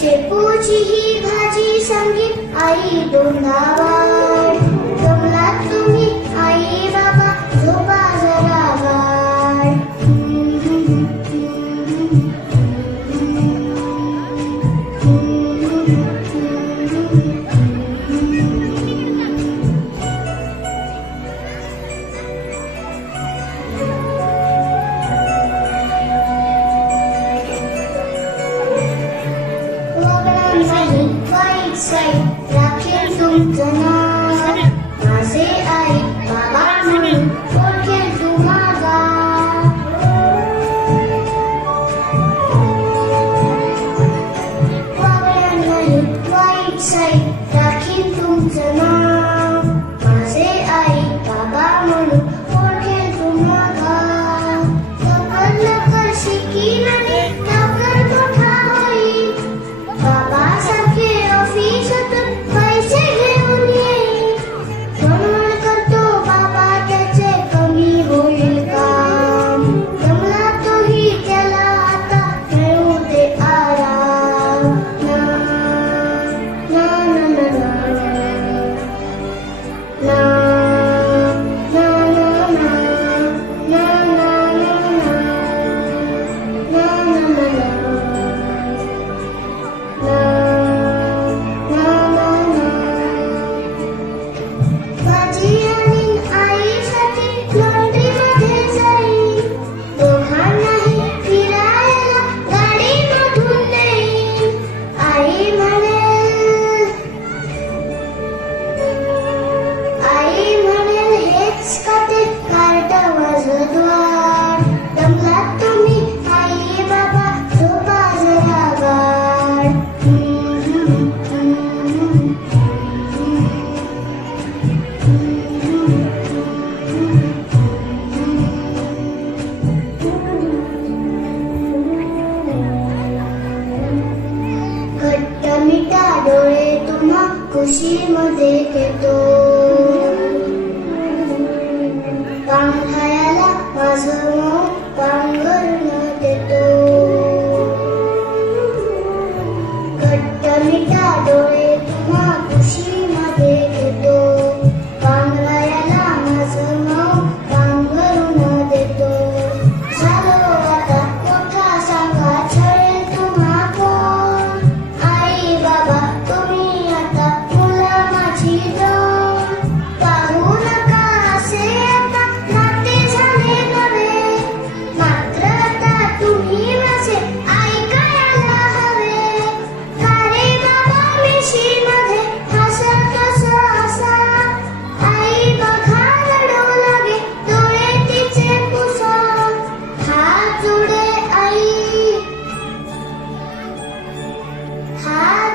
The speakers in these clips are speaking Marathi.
शेपूची ही भाजी संगीत आई दोंडावाड. जमलात तुम्ही आई बाबा झोपा जरा गाढ. नाही वाईट साईट राखेल तुमचं नाव. माझे आई बाबा म्हणून ओळखेल तुम्हाला. वागण्या नाही वाईट साईट राखेल तुमचं नाव. माझे आई बाबा म्हणून ओळखेल तुम्हाला. लवकर लवकर शिकीन आणि लवकर मोठा होईल. बाबासारखे ऑफिसातून पैसे घेऊन येईल. म्हणून करतो बाबा त्याचे कमी होईल काम. जमला तोही त्याला आता मिळू दे आराम. ना ना ना ना ना ना ना ना ना ना ना भाजी आणीन आईसाठी लॉन्ड्रीमध्ये जाईल. दोघांनाही फिरायला गाडीमधून नेईल. आई म्हणेल हेच का ते कार्ट वाजत वाढ. दमलात तुम्ही आई बाबा झोपा जरा गाढ. घट्ट मिठा डोळे तुम्हा खुशीमध्ये घेतो. पांघरायला माझं मऊ पांघरून देतो. घट्ट मिठा डोळे तुम्हा खुशीमध्ये घेतो. पांघरायला माझं मऊ पांघरून देतो. झालो आता मोठा सांगा छळेल तुम्हा कोण. आई बाबा तुम्ही आता मुलं माझी दोन. पाहू नका असे आता नाते झाले नवे. मात्र आता तुम्ही माझे ऐकायला हवे. का रे बाबा मिशीमध्ये हसत असा. आई बघा रडू लागे डोळे तिचे पुसा. हात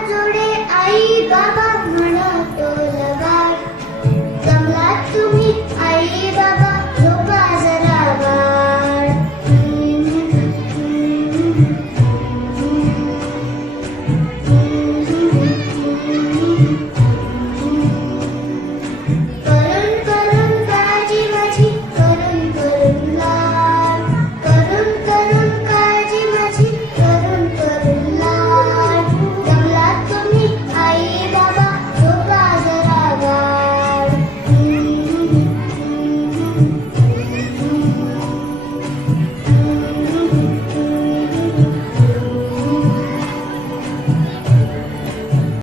जोडे आई बाबा